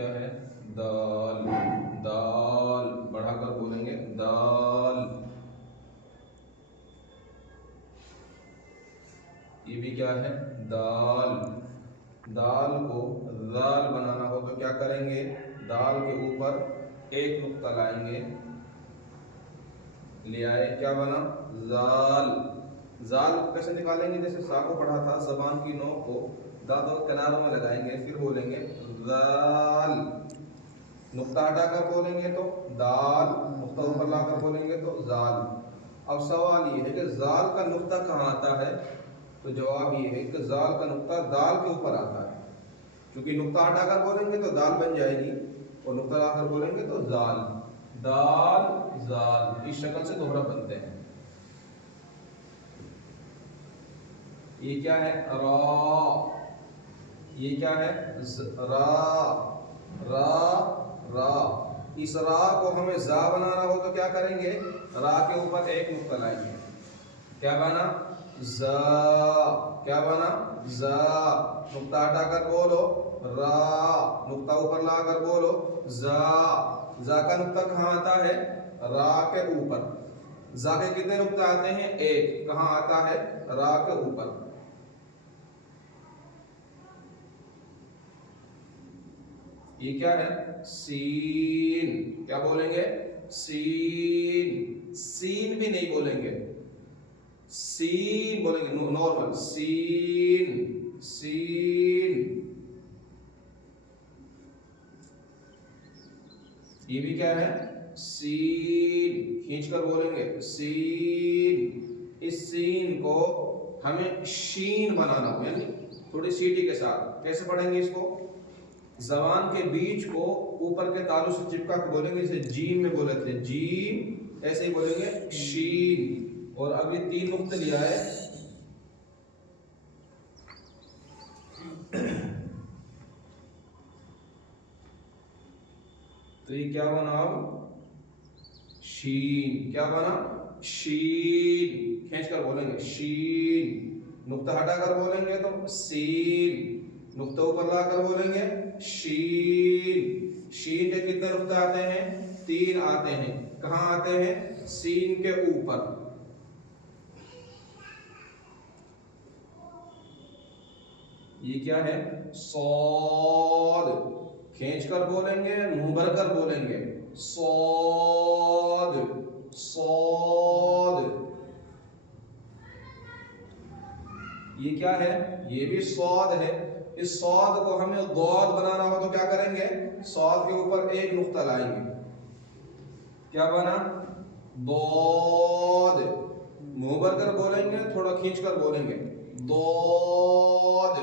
کیا ہے؟ دال. دال بڑھا کر بولیں گے دال. یہ بھی کیا ہے؟ دال. دال کو ذال بنانا ہو تو کیا کریں گے؟ دال کے اوپر ایک نقطہ لائیں گے. لے آئے، کیا بنا؟ زال. زال کیسے نکالیں گے؟ جیسے سا کو پڑھا تھا، زبان کی نوک کو دانتوں کے کناروں میں لگائیں گے، پھر بولیں گے زال. نقطہ ہٹا کر بولیں گے تو دال، نقطہ اوپر لا کر بولیں گے تو زال. اب سوال یہ ہے کہ زال کا نقطہ کہاں آتا ہے؟ تو جواب یہ ہے کہ زال کا نقطہ دال کے اوپر آتا ہے. کیونکہ نقطہ ہٹا کر بولیں گے تو دال بن جائے گی، اور نقطہ لا کر بولیں گے تو زال. دال زال اس شکل سے دوہرا بنتے ہیں. یہ کیا ہے؟ را. یہ کیا ہے؟ را. را را. اس را کو ہمیں زا بنانا ہو تو کیا کریں گے؟ را کے اوپر ایک نقطہ لائیں گے. کیا بنا؟ زا. کیا بنا؟ زا. نقطہ ہٹا کر بولو را، نقطہ اوپر لا کر بولو زا. زا کا نقطہ کہاں آتا ہے؟ را کے اوپر. زا کے کتنے نقطے آتے ہیں؟ ایک. کہاں آتا ہے؟ را کے اوپر. یہ کیا ہے؟ سین. کیا بولیں گے؟ سین. سین بھی نہیں بولیں گے، سین بولیں گے نارمل. سین. سین. یہ بھی کیا ہے؟ سین. کھینچ کر بولیں گے سین. اس سین کو ہمیں شین بنانا ہو، یعنی تھوڑی سیٹی کے ساتھ. کیسے پڑھیں گے اس کو؟ زبان کے بیچ کو اوپر کے تالو سے چپکا کے بولیں گے، جیسے جیم میں بولے تھے جیم، ایسے ہی بولیں گے شین. اور اب یہ تین نقطے لیا ہے، تو یہ کیا بنا؟ اب شین. کیا بنا؟ شین. کھینچ کر بولیں گے شین. نقطہ ہٹا کر بولیں گے تو سین. نقطہ اوپر لا کر بولیں گے شین. شین کے کتنے نقطے آتے ہیں؟ تین آتے ہیں. کہاں آتے ہیں؟ سین کے اوپر. یہ کیا ہے؟ صاد. کھینچ کر بولیں گے، منہ بھر کر بولیں گے صاد. صاد. یہ کیا ہے؟ یہ بھی صاد ہے. اس صاد کو ہمیں ضاد بنانا ہو تو کیا کریں گے؟ صاد کے اوپر ایک نقطہ لائیں گے. کیا بنا؟ ضاد. منہ بھر کر بولیں گے، تھوڑا کھینچ کر بولیں گے ضاد.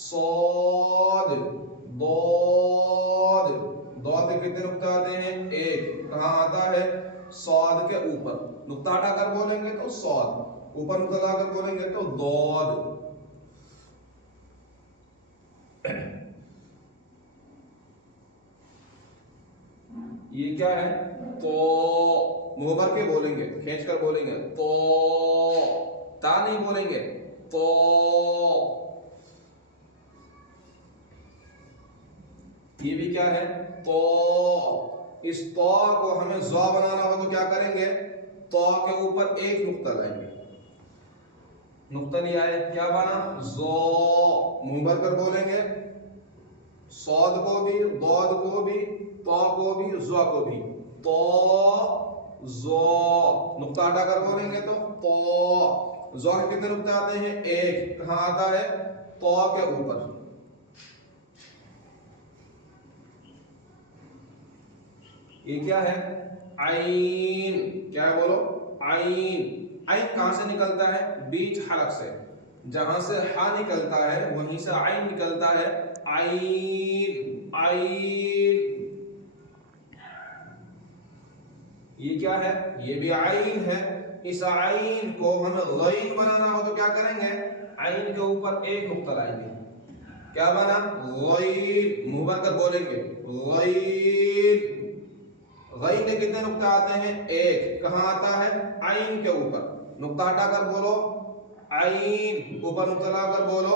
صاد. ضاد. ضاد کے کتنے نقطے آتے ہیں؟ ایک. کہاں آتا ہے؟ صاد کے اوپر. نقطہ ہٹا کر بولیں گے تو صاد، اوپر نقطہ لا کر بولیں گے تو ضاد. یہ کیا ہے؟ تو. منہ بھر کے بولیں گے، کھینچ کر بولیں گے تو. تا نہیں بولیں گے تو. یہ بھی کیا ہے؟ تو. اس تو کو ہمیں زا بنانا ہو تو کیا کریں گے؟ تو کے اوپر ایک نقطہ لائیں گے. نقطہ لیا ہے، کیا بنا؟ زو. منہ بھر کر بولیں گے صاد کو بھی، ضاد کو بھی، تو کو بھی، زا کو بھی. تو زو. نقطہ ہٹا کر بولیں گے تو تو. زا کے کتنے نقطے آتے ہیں؟ ایک. کہاں آتا ہے؟ تو کے اوپر. یہ کیا ہے؟ عین. کیا ہے بولو؟ عین. عین کہاں سے نکلتا ہے؟ بیچ حلق سے. جہاں سے ہا نکلتا ہے وہیں سے عین نکلتا ہے. عین. عین. یہ کیا ہے؟ یہ بھی عین ہے. اس عین کو ہمیں غین بنانا ہو تو کیا کریں گے؟ عین کے اوپر ایک نقطہ لائیں گے. کیا بنا؟ غین. منہ بھر کر بولیں گے غین. غین کے کتنے نقطے آتے ہیں؟ ایک. کہاں آتا ہے؟ عین کے اوپر. نقطہ ہٹا کر بولو عین، اوپر نقطہ لا کر بولو